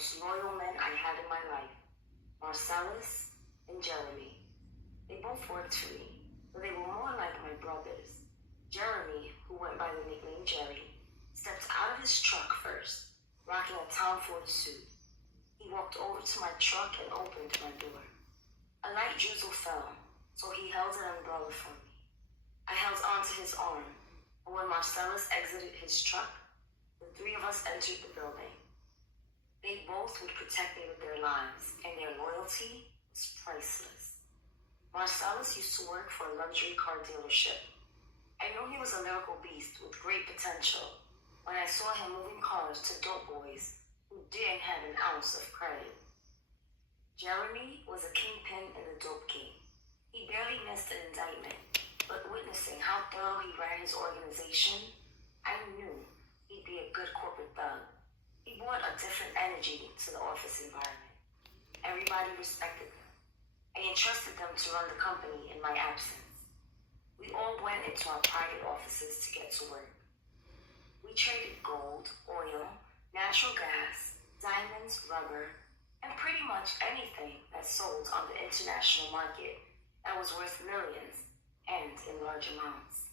most loyal men I had in my life, Marcellus and Jeremy. They both worked for me, but they were more like my brothers. Jeremy, who went by the nickname Jerry, stepped out of his truck first, rocking a Tom Ford suit. He walked over to my truck and opened my door. A light drizzle fell, so he held an umbrella for me. I held onto his arm, and when Marcellus exited his truck, the three of us entered the building. They both would protect me with their lives, and their loyalty was priceless. Marcellus used to work for a luxury car dealership. I knew he was a lyrical beast with great potential when I saw him moving cars to dope boys who didn't have an ounce of credit. Jeremy was a kingpin in the dope game. He barely missed an indictment, but witnessing how thorough he ran his organization, I knew he'd be a good corporate thug. He brought a different energy to the office environment. Everybody respected him. I entrusted them to run the company in my absence. We all went into our private offices to get to work. We traded gold, oil, natural gas, diamonds, rubber, and pretty much anything that sold on the international market that was worth millions and in large amounts.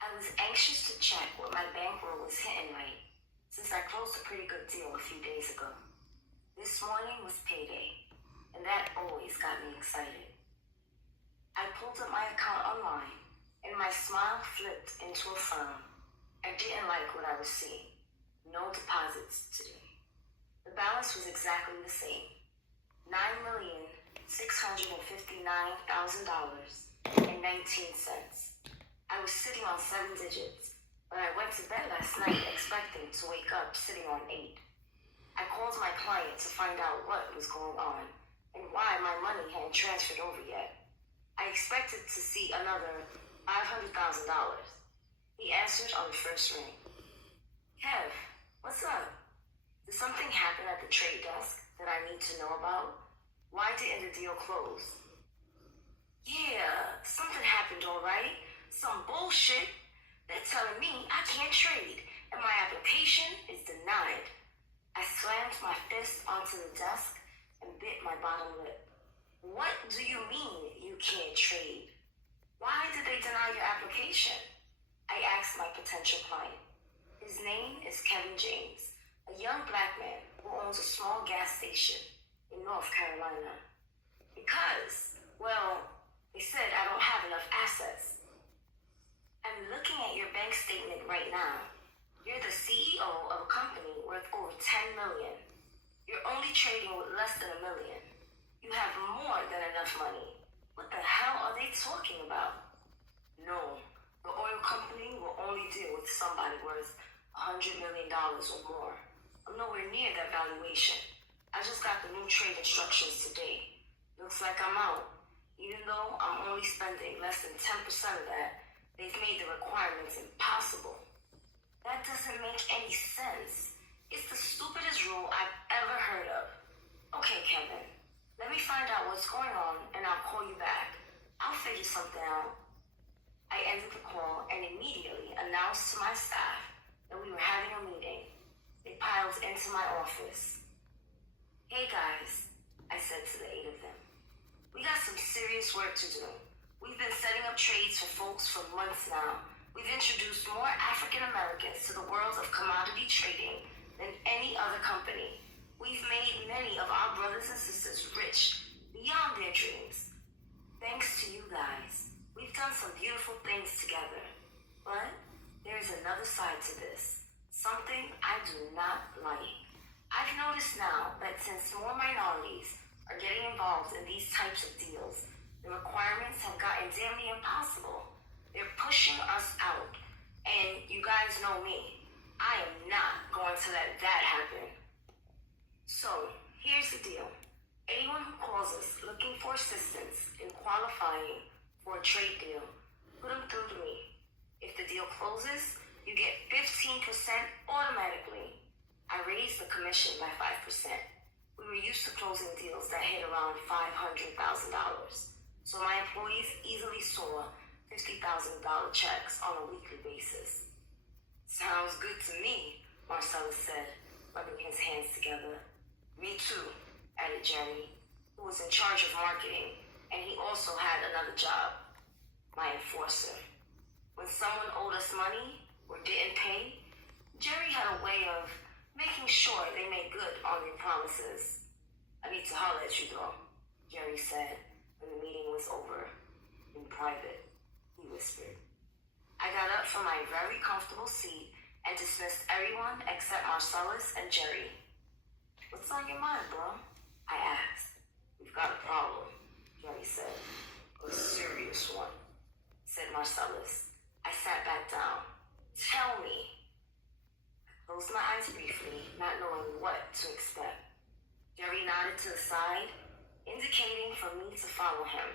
I was anxious to check what my bankroll was hitting right, since I closed a pretty good deal a few days ago. This morning was payday, and that always got me excited. I pulled up my account online, and my smile flipped into a frown. I didn't like what I was seeing. No deposits today. The balance was exactly the same, $9,659,000.19. I was sitting on 7 digits, but I went to bed last night expecting to wake up sitting on 8. I called my client to find out what was going on and why my money hadn't transferred over yet. I expected to see another $500,000. He answered on the first ring. Kev, what's up? Did something happen at the trade desk that I need to know about? Why didn't the deal close? Yeah, something happened, all right. Some bullshit. They're telling me I can't trade, and my application is denied. I slammed my fist onto the desk and bit my bottom lip. What do you mean you can't trade? Why did they deny your application? I asked my potential client. His name is Kevin James, a young black man who owns a small gas station in North Carolina. Because, well, they said I don't have enough assets. I'm looking at your bank statement right now. You're the CEO of a company worth over $10 million. You're only trading with less than $1 million. You have more than enough money. What the hell are they talking about? No, the oil company will only deal with somebody worth $100 million or more. I'm nowhere near that valuation. I just got the new trade instructions today. Looks like I'm out. Even though I'm only spending less than 10% of that, they've made the requirements impossible. That doesn't make any sense. It's the stupidest rule I've ever heard of. Okay, Kevin, let me find out what's going on and I'll call you back. I'll figure something out. I ended the call and immediately announced to my staff that we were having a meeting. They piled into my office. Hey guys, I said to the 8 of them. We got some serious work to do. We've been setting up trades for folks for months now. We've introduced more African Americans to the world of commodity trading than any other company. We've made many of our brothers and sisters rich beyond their dreams. Thanks to you guys, we've done some beautiful things together. But there's another side to this, something I do not like. I've noticed now that since more minorities are getting involved in these types of deals, the requirements have gotten damn near impossible. They're pushing us out. And you guys know me. I am not going to let that happen. So, here's the deal. Anyone who calls us looking for assistance in qualifying for a trade deal, put them through to me. If the deal closes, you get 15% automatically. I raised the commission by 5%. We were used to closing deals that hit around $500,000. So my employees easily saw $50,000 checks on a weekly basis. Sounds good to me, Marcellus said, rubbing his hands together. Me too, added Jerry, who was in charge of marketing, and he also had another job, my enforcer. When someone owed us money or didn't pay, Jerry had a way of making sure they made good on their promises. I need to holler at you, though, Jerry said when the meeting was over. In private, he whispered. I got up from my very comfortable seat and dismissed everyone except Marcellus and Jerry. What's on your mind, bro? I asked. We've got a problem, Jerry said. A serious one, said Marcellus. I sat back down. Tell me. I closed my eyes briefly, not knowing what to expect. Jerry nodded to the side, indicating for me to follow him.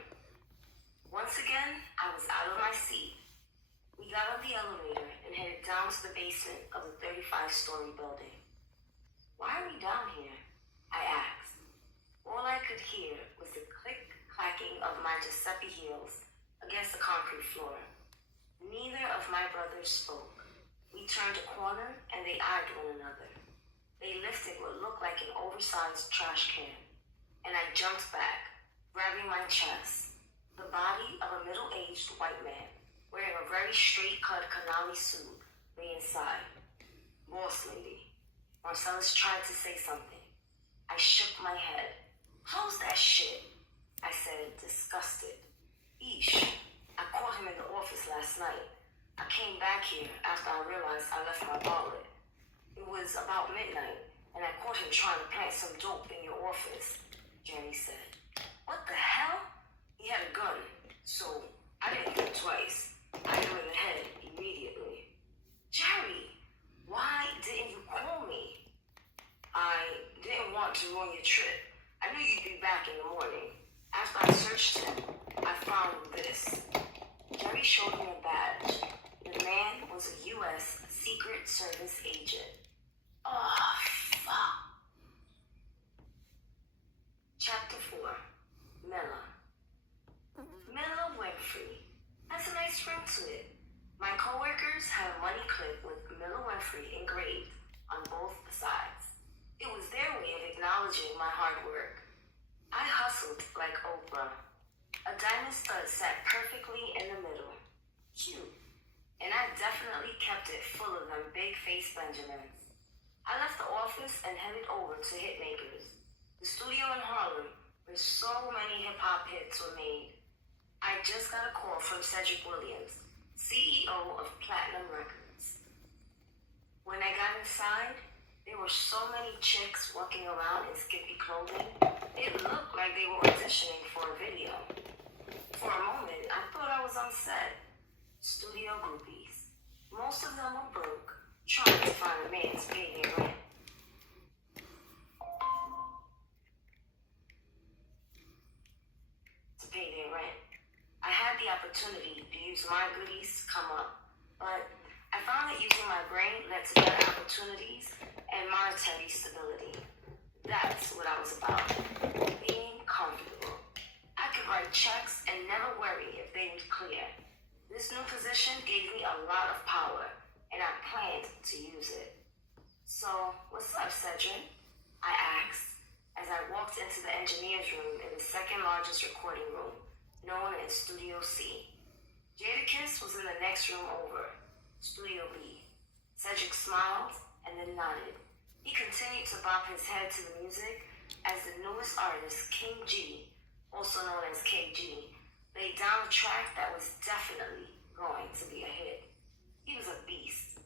Once again, I was out of my seat. We got on the elevator and headed down to the basement of the 35-story building. Why are we down here? I asked. All I could hear was the click-clacking of my Giuseppe heels against the concrete floor. Neither of my brothers spoke. We turned a corner and they eyed one another. They lifted what looked like an oversized trash can, and I jumped back, grabbing my chest. The body of a middle-aged white man, wearing a very straight-cut Canali suit, lay inside. Boss lady. Marcellus tried to say something. I shook my head. Close that shit, I said, disgusted. Eesh. I caught him in the office last night. I came back here after I realized I left my wallet. It was about midnight, and I caught him trying to plant some dope in your office, Jerry said. What the hell? He had a gun, so I didn't think twice. I hit him in the head immediately. Jerry, why didn't you call me? I didn't want to ruin your trip. I knew you'd be back in the morning. After I searched him, I found this. Jerry showed me a badge. The man was a U.S. Secret Service agent. Oh, fuck. Chapter 4. Miller. Miller Winfrey. Has a nice ring to it. My coworkers had a money clip with Miller Winfrey engraved on both sides. It was their way of acknowledging my hard work. I hustled like Oprah. A diamond stud sat perfectly in the middle. Cute. And I definitely kept it full of them big-faced Benjamins. I left the office and headed over to Hitmakers, the studio in Harlem where so many hip-hop hits were made. I just got a call from Cedric Williams, CEO of Platinum Records. When I got inside, there were so many chicks walking around in skimpy clothing, it looked like they were auditioning for a video. For a moment, I thought I was on set. Studio groupies. Most of them were broke, trying to find a man to pay their rent. I had the opportunity to use my goodies come up, but I found that using my brain led to better opportunities and monetary stability. That's what I was about. Being comfortable. I could write checks and never worry if they would clear. This new position gave me a lot of power, and I planned to use it. So, what's up, Cedric? I asked as I walked into the engineer's room in the second largest recording room, known as Studio C. Jadakiss was in the next room over, Studio B. Cedric smiled and then nodded. He continued to bop his head to the music as the newest artist, King G, also known as KG, laid down a track that was definitely going to be a hit. He was a beast.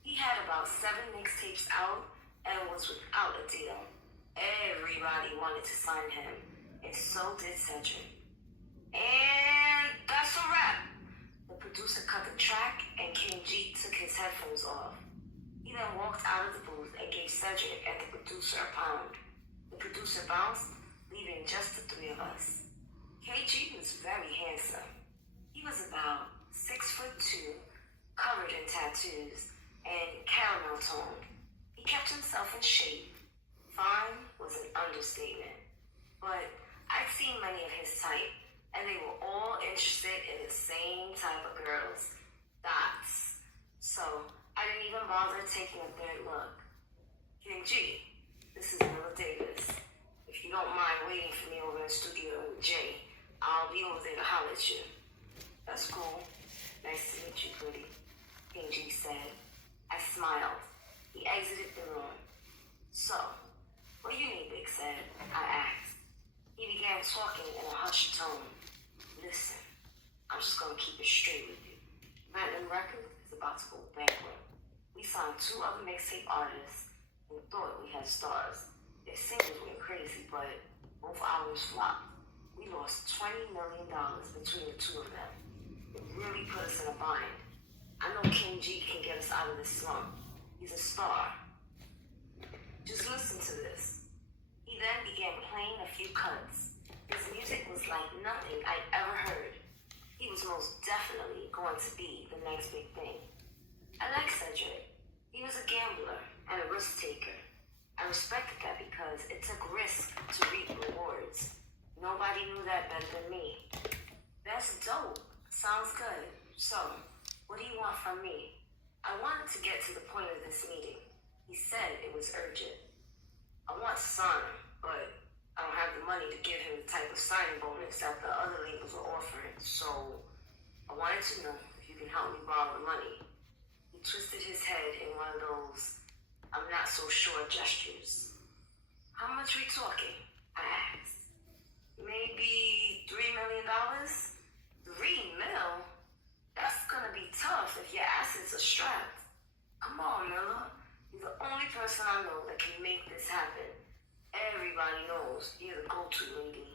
He had about 7 mixtapes out and was without a deal. Everybody wanted to sign him, and so did Cedric. And that's a wrap. The producer cut the track, and King G took his headphones off. He then walked out of the booth and gave Cedric and the producer a pound. The producer bounced, leaving just the 3 of us. KG was very handsome. He was about 6'2", covered in tattoos, and caramel toned. He kept himself in shape. Fine was an understatement. But I'd seen many of his type, and they were all interested in the same type of girls, dots. So I didn't even bother taking a third look. King G, this is Miller Davis. with you. That's cool. Nice to meet you, pretty, KG said. I smiled. He exited the room. So, what do you need, Big said? I asked. He began talking in a hushed tone. Listen, I'm just gonna keep it straight with you. Platinum Records is about to go bankrupt. We signed 2 other mixtape artists and thought we had stars. Their singles went crazy, but both albums flopped. We lost $20 million between the 2 of them. It really put us in a bind. I know King G can get us out of this slump. He's a star. Just listen to this. He then began playing a few cuts. His music was like nothing I'd ever heard. He was most definitely going to be the next big thing. I like Cedric. He was a gambler and a risk taker. I respected that because it took risk to reap rewards. Nobody knew that better than me. That's dope. Sounds good. So, what do you want from me? I wanted to get to the point of this meeting. He said it was urgent. I want to sign him, but I don't have the money to give him the type of signing bonus that the other labels are offering. So, I wanted to know if you can help me borrow the money. He twisted his head in one of those I'm not so sure gestures. How much we talking? I asked. Maybe $3 million? 3 mil? That's gonna be tough if your assets are strapped. Come on, Miller. You're the only person I know that can make this happen. Everybody knows you're the go-to lady.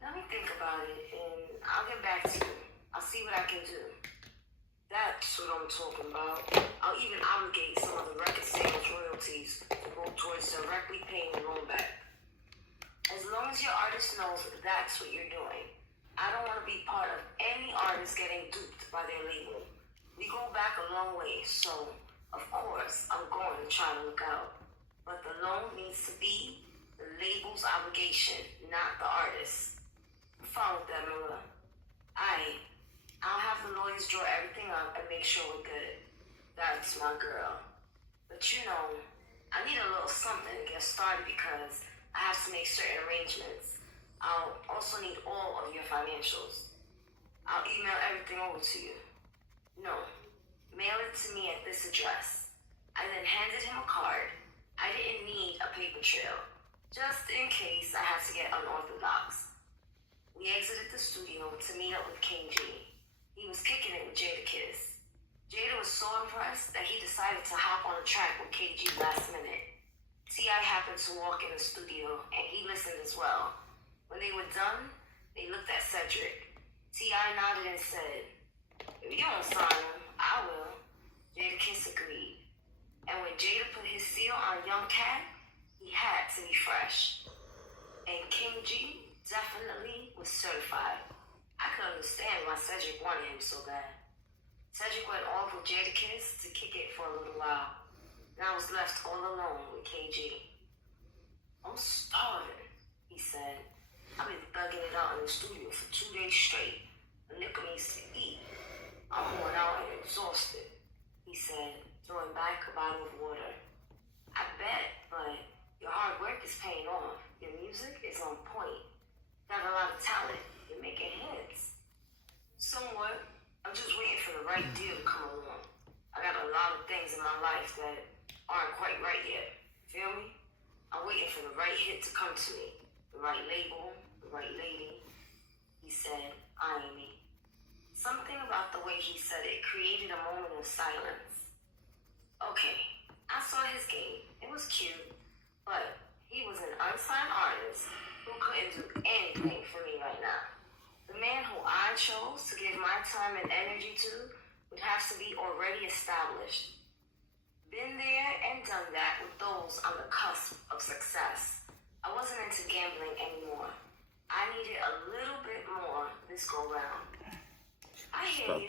Let me think about it and I'll get back to you. I'll see what I can do. That's what I'm talking about. I'll even obligate some of the record sales royalties to go towards directly paying the loan back. As long as your artist knows that's what you're doing. I don't want to be part of any artist getting duped by their label. We go back a long way, so of course I'm going to try to look out. But the loan needs to be the label's obligation, not the artist. Follow that, Miller. I'll have the lawyers draw everything up and make sure we're good. That's my girl. But you know, I need a little something to get started because I have to make certain arrangements. I'll also need all of your financials. I'll email everything over to you. No, mail it to me at this address. I then handed him a card. I didn't need a paper trail, just in case I had to get unorthodox. We exited the studio to meet up with King G. He was kicking it with Jadakiss. Jada was so impressed that he decided to hop on a track with KG last minute. T.I. happened to walk in the studio and he listened as well. When they were done, they looked at Cedric. T.I. nodded and said, if you don't sign him, I will. Jadakiss agreed. And when Jada put his seal on Young Cat, he had to be fresh. And King G definitely was certified. I could understand why Cedric wanted him so bad. Cedric went off with Jadakiss to kick it for a little while. And I was left all alone with KG. I'm starving, he said. I've been thugging it out in the studio for 2 days straight. The liquor needs to eat. I'm worn out and exhausted, he said, throwing back a bottle of water. I bet, but your hard work is paying off. Your music is on point. You have a lot of talent. You're making hits. Somewhat. I'm just waiting for the right deal to come along. I got a lot of things in my life that aren't quite right yet. Feel me? I'm waiting for the right hit to come to me. The right label, the right lady. He said, eyeing me. Something about the way he said it created a moment of silence. Okay, I saw his game. It was cute, but he was an unsigned artist who couldn't do anything for me right now. The man who I chose to give my time and energy to would have to be already established. Been there and done that with those on the cusp of success. I wasn't into gambling anymore. I needed a little bit more this go round. I hear you.